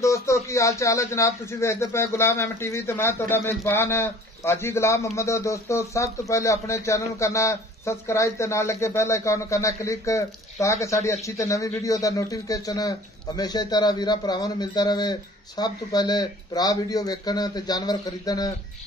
दोस्तों की हाल चाल है जनाब तुसी वेखदे पे गुलाम अहमद टीवी ते मैं तुहाडा मेजबान हाजी गुलाम मोहम्मद। दोस्तों सब तो पहले अपने चैनल नूं करना सबसक्राइब ते नाल लगे बेल आइकन करना क्लिक ताकि साडी अच्छी ते नवी वीडियो दा नोटिफिकेशन हमेशा ही तरह वीरा भरावां नूं मिलदा रहे। सब तो पहले भरा वीडियो वेखण ते जानवर खरीदण।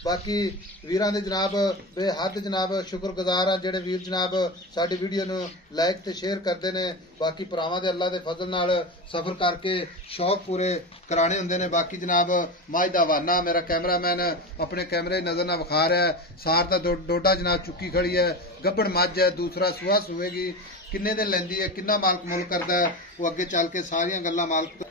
बाकी वीरां दे जनाब बेहद जनाब शुक्रगुजार हां जेहड़े वीर जनाब साडी वीडियो नूं लाइक ते शेयर करदे ने। बाकी भरावां दे अल्लाह दे फजल नाल सफर करके शौक पूरे कराने हुंदे ने। बाकी जनाब मज दा हवाना मेरा कैमरामैन अपने कैमरे नजर ना विखा रहा है। सार दा डोडा जनाब चुक्की खड़ी है, गब्बड़ मज है, दूसरा सुहा सुवेगी, किन्ने दिन लैंदी है, किन्ना मालक मुल करदा है वो अगे चल के सारियां गल्लां मालक।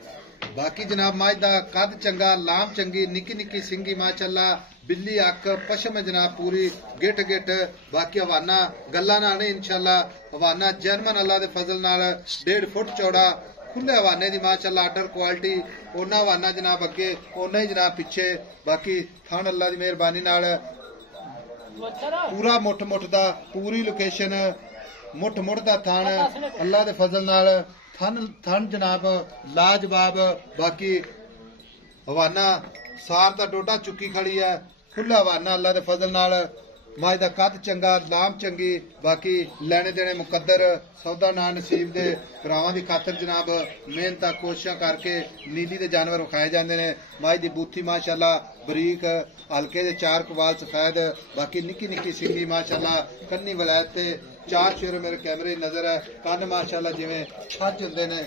बाकी जनाब मज दा कद चंगा, लाम चंगी, निक्की निक्की सिंगी माशाअल्लाह, बिल्ली अख पशम जनाब पूरी गिट गिट। बाकी हवाना गल्लां ना नहीं इंशाअल्लाह, हवाना जर्मन अल्लाह दे फजल नाल 1.5 फुट चौड़ा खुले हवाने दी माशाअल्लाह आर्डर क्वालिटी। ओना हवाना जनाब अगे ओना ही जनाब पिछे। बाकी थन अल्लाह दी मेहरबानी नाल पूरा मुठ मुठ दा पूरी लोकेशन मुठ मुठ दा थन अल्लाह दे फजल नाल थन जनाब लाजवाब। बाकी हवाना सार दा डोडा चुक्की खड़ी है, खुला हवाना अल्लाह दे फजल नाल। मज दा कद चंगा, लाम चंगी। बाकी लैने देने मुकद्दर सौदा ना नसीब दे भरावां दी खातर जनाब मेहनत कोशिशां करके नीली दे जानवर विखाए जांदे ने। मज दी बूथी माशाअल्लाह बरीक, हल्के दे 4 कवाल सफेद। बाकी निक्की निक्की सिंगी माशाअल्लाह, कन्नी वलैत ते 4 शेर मेरे कैमरे नजर है। कन्न माशाअल्लाह जिवें छज हुंदे ने।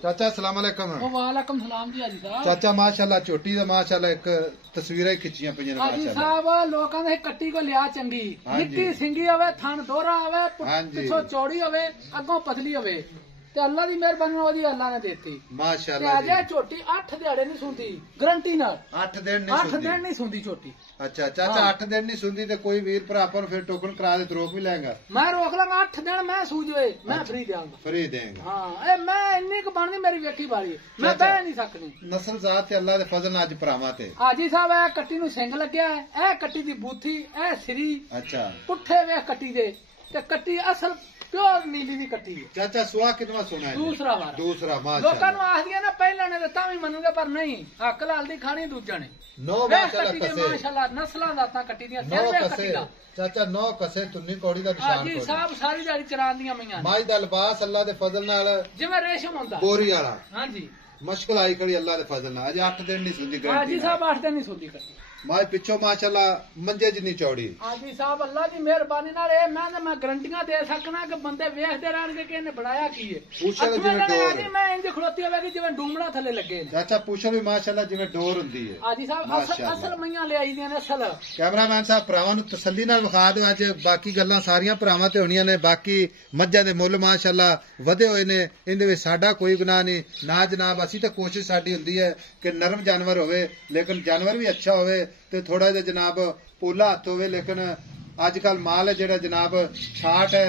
चाचा अस्सलाम वालेकुम। वालेकुम सलाम जी हाजी साहब। चाचा माशाअल्लाह चोटी दा माशाअल्लाह एक तस्वीरां खिंचियां पईयां ने हाजी माशाअल्लाह। साहब लोकां ने कट्टी को लिया चंगी, निक्की सिंगी होवे, थन दोहरा होवे, पिछों चौड़ी होवे, अगों पतली होवे ते अल्लाह दी मेहरबानी नाल ओदी अल्लाह ने देती माशाअल्लाह। अजे झोटी 8 दिहाड़े नहीं सुंदी गारंटी नाल। 8 दिन नहीं सुंदी झोटी। अच्छा चाचा 8 दिन नहीं सुनती तो कोई वीर भरा पर फिर टोकन करा दे तो रोक भी लेगा। मैं रोक लांगा 8 दिन मैं सूझे मैं फ्री देंगा। फ्री देंगे हां ए मैं इन्नी क बनदी मेरी वेखी वाली मैं बह नहीं सकनी। नस्ल जात ते अल्लाह दे फजल नाल अज भरावां ते हाजी साहब ए कट्टी नु सिंग लगया है, ए कट्टी दी बूथी, ए सिरी अच्छा पुट्ठे वेख कट्टी दे ते कट्टी असल प्योर नीली दी कट्टी है। चाचा सुहा कितना सोना है? दूसरा माशाअल्लाह। लोकां नु आखदियां ना पहला ने तां भी मनूंगे पर नहीं हक लाल दी खानी दूजा ने। नो माशाअल्लाह कसे माशाअल्लाह नस्लां दातां कट्टी दियां सिर कट्टी दा। चाचा 9 कसे तुन्नी कौड़ी दा निशान हाजी साहब सारी दिहाड़ी चरांदियां मईयां। माई दा लिबास अल्लाह दे फजल नाल जिवें रेशम हुंदा गोरी वाला। हां जी मुश्किल आई खड़ी अल्लाह दे फजल नाल। अज 8 दिन नहीं सुंदी गारंटी। हाजी साहब 8 दिन नहीं सुंदी कट्टी। माई पिछो माशाअल्लाह मंजे जिन्नी चौड़ी। हाजी साहब अल्लाह दी मेहरबानी नाल ए मैं गारंटियां दे सकना कि बंदे वेखदे रहणगे कि इन्हें बनाया की है। पूछल जिवें डोर मैं इंज खड़ोती होवेगी जिवें डूमड़ा थल्ले लगे ने। चाचा पूछल भी माशाअल्लाह जिवें डोर हुंदी है। हाजी साहब असल मईयां ले आई दियां ने असल। कैमरामैन साहब भरावां नूं तसल्ली नाल विखा दिओ अज बाकी गल्लां सारियां भरावां ते होणीਆਂ ने। बाकी मੱਝਾਂ दे मुੱਲ माशाअल्लाह ਵਧੇ ਹੋਏ ਨੇ, ਇਹਦੇ ਵਿੱਚ ਸਾਡਾ ਕੋਈ ਗੁਨਾਹ ਨਹੀਂ ਨਾ जनाब। ਅਸੀਂ ਤਾਂ ਕੋਸ਼ਿਸ਼ ਸਾਡੀ ਹੁੰਦੀ ਹੈ ਕਿ ਨਰਮ ਜਾਨਵਰ ਹੋਵੇ लेकिन जानवर भी अच्छा होवे ते थोड़ा जिहा जनाब पोला हत्थ होवे। लेकिन अजकल माल है जेड़ा जनाब छाट है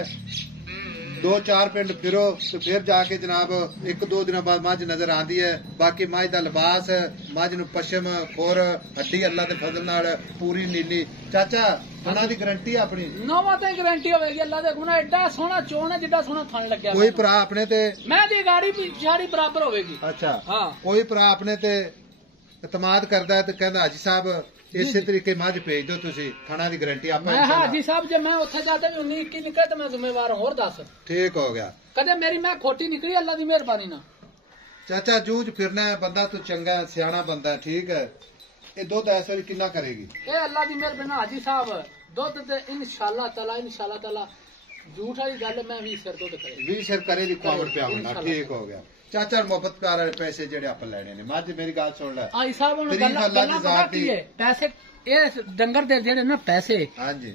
2-4 पिंड फिरो तो फिर जाके जनाब 1-2 दिन बाद मझ नजर आती है। बाकी मझ दा लिबास मझ नूं पशम खुर हड्डी अल्लाह दे फजल नाल पूरी नीली। चाचा थना दी गारंटी अपनी नौवां ते गारंटी होवेगी अल्लाह दे गुना। एडा सोहना चोण है जिड्डा सोहना थन लगया। कोई भरा अपने ते मैं दी गाड़ी भी झाड़ी बराबर होवेगी। अच्छा हां कोई भरा अपने ते इतमाद करदा है ते कहंदा हाजी साहब इसे तरीके मझ भेज दो तुसी थाना दी गारंटी आपा मैं हाजी साहब जे मैं उत्थे जाते भी 19 निकले तो मैं जिम्मेवार हूं। और दस ठीक हो गया। कदे मेरी मैं खोटी निकली अल्लाह दी मेहरबानी ना। चाचा जूझ फिरना है बंदा तू चंगा है सियाना बंदा है ठीक है। ये दुध इस वारी कितना करेगी? ए अल्लाह दी मेहरबानी हाजी साहब दुध ते इंशाअल्लाह ताला झूठ वाली गल मैं 20 सिर दुध करे 20 सिर करे दी कावड़ पिया होना। ठीक हो गया। चाचा मोहब्बत प्यार वाले पैसे जेड़े आप लेने ने मझ मेरी गल सुन ले हाजी साहब हुन गल्लां की है पैसे ए डंगर दे जेड़े ना पैसे। हां जी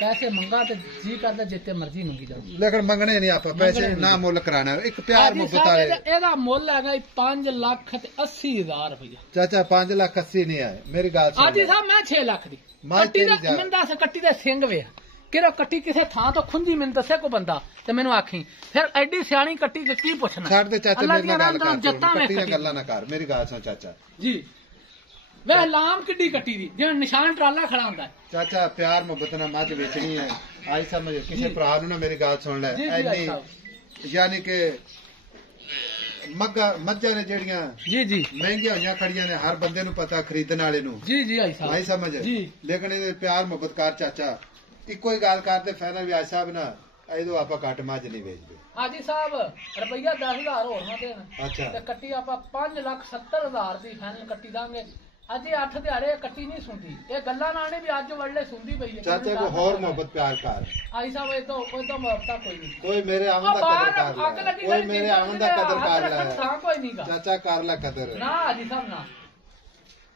पैसे मंगा ते जी करदा जिते मर्जी मंगी जाओ लेकिन मंगने नहीं आप पैसे ना मुल कराना एक प्यार मोहब्बत वाले। एदा मुल हैगा 5,80,000 रुपया। चाचा 5,80,000 नहीं है मेरी गल सुन। हाजी साहब मैं 6 लाख दी कट्टी दा मैं दस कट्टी दे सिंग वे किरो कट्टी किसे थां तो खुंजी मैनूं दसे को बंदा ते मैनूं आखी फिर एडी सियाणी कट्टी ते की पुछना। छड़ दे चाचा मेरी गल कर जत्ता में कट्टी गल्ला ना कर मेरी गल सुन चाचा जी। वह लाम किड्डी कट्टी दी जिवें निशान ट्राला खड़ा हुंदा। चाचा प्यार मोहब्बत नाल मझ बेचनी है आई समझ किसी भरा नूं ना मेरी गल सुन ले यानी कि ਮੱਝਾਂ ਨੇ ਜਿਹੜੀਆਂ ਜੀ ਜੀ ਮਹਿੰਗੀਆਂ ਹੋਈਆਂ ਖੜੀਆਂ ਨੇ, ਹਰ ਬੰਦੇ ਨੂੰ ਪਤਾ ਖਰੀਦਣ ਵਾਲੇ ਨੂੰ। ਜੀ ਜੀ ਆਈ ਸਾਹਿਬ ਆਈ ਸਮਝ ਜੀ। ਲੇਕਿਨ ਇਹਦੇ ਪਿਆਰ ਮੁਹੱਬਤਕਾਰ ਚਾਚਾ ਇੱਕੋ ਹੀ ਗੱਲ ਕਰਦੇ ਫਾਈਨਲ ਵੀ ਆਜ ਸਾਹਿਬ ਨਾ ਇਹਦੋਂ ਆਪਾਂ ਘੱਟ ਮੱਝ ਨਹੀਂ ਵੇਚਦੇ। ਹਾਜੀ ਸਾਹਿਬ ਰੁਪਈਆ 10,000 ਹੋਰ ਨਾ ਦੇਣ ਅੱਛਾ ਤੇ ਕੱਟੀ ਆਪਾਂ 5,70,000 ਦੀ ਫਾਈਨਲ ਕੱਟੀ ਦਾਂਗੇ। ਅਜੇ 8 ਦਿਹਾੜੇ ਕੱਟੀ ਨਹੀਂ ਸੁਣਦੀ, ਇਹ ਗੱਲਾਂ ਨਾਲ ਨਹੀਂ ਵੀ ਅੱਜ ਵੜਲੇ ਸੁਣਦੀ ਪਈ ਹੈ ਚਾਚੇ ਕੋ ਹੋਰ ਮੁਹੱਬਤ ਪਿਆਰ ਕਰ। ਆਈ ਸਾਹਿਬ ਇਹ ਤਾਂ ਮੁਹੱਬਤਾਂ ਕੋਈ ਨਹੀਂ, ਕੋਈ ਮੇਰੇ ਆਮਨ ਦਾ ਕਦਰ ਕਰ ਲੈ, ਕੋਈ ਮੇਰੇ ਆਮਨ ਦਾ ਕਦਰ ਕਰ ਲੈ ਕੋਈ ਨਹੀਂਗਾ ਚਾਚਾ, ਕਰ ਲੈ ਕਦਰ ਨਾ ਹਾਜੀ ਸਾਹਿਬ ਨਾ।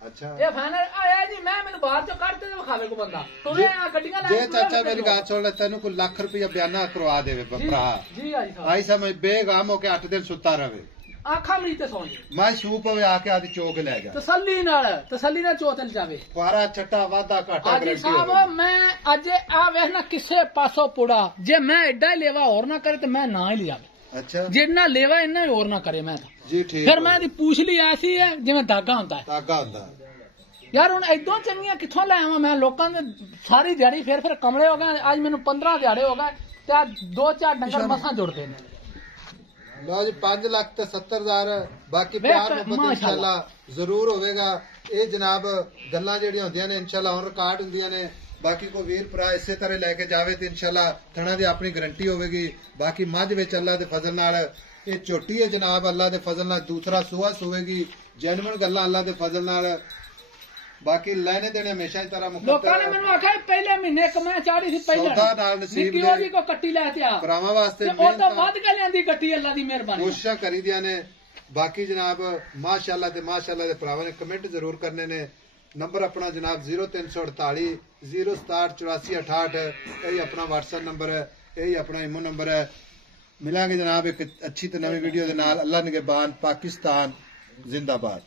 ਅੱਛਾ ਇਹ ਫਾਈਨਲ ਆਇਆ ਜੀ, ਮੈਂ ਮੈਨੂੰ ਬਾਹਰ ਚੋਂ ਕੱਢ ਤੇ ਵਿਖਾਵੇ ਕੋ ਬੰਦਾ ਤੁਰੇ ਆ ਗੱਡੀਆਂ ਲੈ ਜੇ ਚਾਚਾ ਮੇਰੀ ਗੱਲ ਸੁਣ ਲੈ, ਤੈਨੂੰ ਕੋਈ ਲੱਖ ਰੁਪਇਆ ਬਿਆਨਾ ਕਰਵਾ ਦੇਵੇ ਭਰਾ ਜੀ ਆਈ ਸਾਹਿਬ, ਆਈ ਸਮਝ ਬੇਗਾਮ ਹੋ ਕੇ 8 ਦਿਨ ਸੁੱਤਾ ਰਵੇ, ਆਖਾਂ ਮਰੀ ਤੇ ਸੌਂ ਜੇ, ਮੈਂ ਸੂਪ ਹੋਵੇ ਆ ਕੇ ਆਦੀ ਚੋਕ ਲੈ ਜਾ, ਤਸੱਲੀ ਨਾਲ ਚੋਤਲ ਜਾਵੇ। ਪਾਰਾ ਛੱਟਾ ਵਾਧਾ ਘਾਟਾ ਹਾਜੀ ਸਾਹਿਬ ਮੈਂ ਅੱਜ ਆ ਵੇਖਣਾ ਕਿਸੇ ਪਾਸੋਂ ਪੁੜਾ, ਜੇ ਮੈਂ ਐਡਾ ਲੇਵਾ ਹੋਰ ਨਾ ਕਰੇ ਤੇ ਮੈਂ ਨਾ ਹੀ ਲਿਆਵੇ। ਅੱਛਾ ਜਿੰਨਾ ਲੇਵਾ ਇੰਨਾ ਹੀ ਹੋਰ ਨਾ ਕਰੇ ਮੈਂ ਤਾਂ ਜੀ ਠੀਕ। ਫਿਰ ਮੈਂ ਦੀ ਪੂਛ ਲਈ ਐਸੀ ਹੈ ਜਿਵੇਂ ਧਾਗਾ ਹੁੰਦਾ ਹੈ, ਧਾਗਾ ਹੁੰਦਾ ਯਾਰ। ਹੁਣ ਏਦਾਂ ਚੰਗੀਆਂ ਕਿੱਥੋਂ ਲੈ ਆਵਾਂ ਮੈਂ, ਲੋਕਾਂ ਦੇ ਸਾਰੀ ਦਿਹਾੜੀ ਫਿਰ ਕਮਲੇ ਹੋ ਗਏ। ਅੱਜ ਮੈਨੂੰ 15 ਦਿਹਾੜੇ ਹੋ ਗਏ ਤੇ ਆ 2-4 ਡੰਗਰ ਮਸਾਂ ਜੁੜਦੇ ਨੇ। ਲਓ ਜੀ 5,70,000 ਬਾਕੀ ਪਿਆਰ ਮੁਹੱਬਤ ਇਨਸ਼ਾਅੱਲਾ ਜ਼ਰੂਰ ਹੋਵੇਗਾ। ਇਹ ਜਨਾਬ ਗੱਲਾਂ ਜਿਹੜੀਆਂ ਹੁੰਦੀਆਂ ਨੇ ਇਨਸ਼ਾਅੱਲਾ ਔਨ ਰਿਕਾਰਡ ਹੁੰਦੀਆਂ ਨੇ। ਬਾਕੀ ਕੋਈ ਵੀਰ ਭਰਾ ਇਸੇ ਤਰ੍ਹਾਂ ਲੈ ਕੇ ਜਾਵੇ ਤੇ ਇਨਸ਼ਾਅੱਲਾ ਥਣਾ ਦੀ ਆਪਣੀ ਗਰੰਟੀ ਹੋਵੇਗੀ। ਬਾਕੀ ਮੱਝ ਵਿੱਚ ਅੱਲਾ ਦੇ ਫਜ਼ਲ ਨਾਲ ਇਹ ਝੋਟੀ ਹੈ ਜਨਾਬ, ਅੱਲਾ ਦੇ ਫਜ਼ਲ ਨਾਲ ਦੂਸਰਾ ਸੂਆ ਸੂਵੇਗੀ। ਜੈਨੂਇਨ ਗੱਲਾਂ ਅੱਲਾ ਦੇ ਫਜ਼ਲ ਨਾਲ। ਬਾਕੀ ਲੈਣੇ ਦੇਣੇ ਹਮੇਸ਼ਾ ਇਸ ਤਰ੍ਹਾਂ ਲੋਕਾਂ ਨੇ ਮੈਨੂੰ ਆਖਿਆ ਪਹਿਲੇ ਮਹੀਨੇ ਕਮਾ ਚਾੜੀ ਸੀ ਪਹਿਲਾਂ ਸੌਦਾ ਨਾਲ ਨਸੀਬ ਨਿੱਕੀ ਉਹਦੀ ਕੋ ਕੱਟੀ ਲੈ ਤੇ ਆ ਭਰਾਵਾਂ ਵਾਸਤੇ ਉਹ ਤਾਂ ਵੱਧ ਕੇ ਲਿਆਂਦੀ ਕੱਟੀ, ਅੱਲਾ ਦੀ ਮਿਹਰਬਾਨੀ ਕੋਸ਼ਿਸ਼ਾਂ ਕਰੀਦੀਆਂ ਨੇ। ਬਾਕੀ ਜਨਾਬ ਮਾਸ਼ਾਅੱਲਾ ਤੇ ਮਾਸ਼ਾਅੱਲਾ ਦੇ ਭਰਾਵਾਂ ਨੇ ਕਮੈਂਟ ਜ਼ਰੂਰ ਕਰਨੇ ਨੇ। ਨੰਬਰ ਆਪਣਾ ਜਨਾਬ 0348 067 8468 ਇਹੀ ਆਪਣਾ WhatsApp ਨੰਬਰ ਹੈ, ਇਹੀ ਆਪਣਾ ਇਮੋ ਨੰਬਰ ਹੈ। ਮਿਲਾਂਗੇ ਜਨਾਬ ਇੱਕ ਅੱਛੀ ਤੇ ਨਵੀਂ ਵੀਡੀਓ ਦੇ ਨਾਲ। ਅੱਲਾ ਨਿਗਹਿਬਾਨ, ਪਾਕਿਸਤਾਨ ਜ਼ਿੰਦਾਬਾਦ।